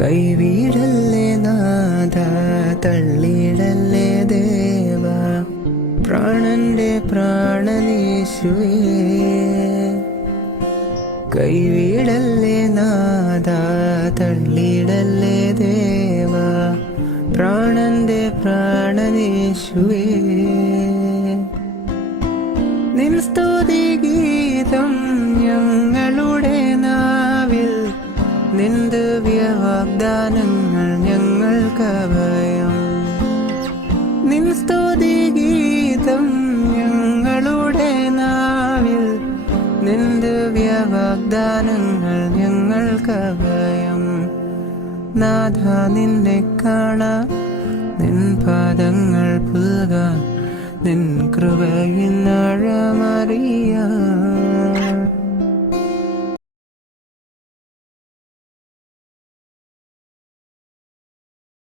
കൈവിടല്ലേ നാഥ, തള്ളിയിടല്ലേ ദേവ, പ്രാണന്റെ പ്രാണനേശുവേ. കൈവിടല്ലേ നാഥ, തള്ളിയിടല്ലേ ദേവ, പ്രാണന്റെ പ്രാണനേശുവേ. നിൻ സ്തുതി ഗീതം ഞങ്ങളുടെ നാവിൽ, നിൻ ദിവ്യ വാഗ്ദാനങ്ങൾ ഞങ്ങൾക്കഭയം. നിൻ സ്തുതി ഗീതം ഞങ്ങളുടെ നാവിൽ, നിൻ ദിവ്യ വാഗ്ദാനങ്ങൾ ഞങ്ങൾക്കഭയം. നാഥ നിന്നെ കാണാൻ, നിൻ പാദങ്ങൾ പുൽകാൻ, നിൻ കൃപയിൻ ആഴമറിയാൻ.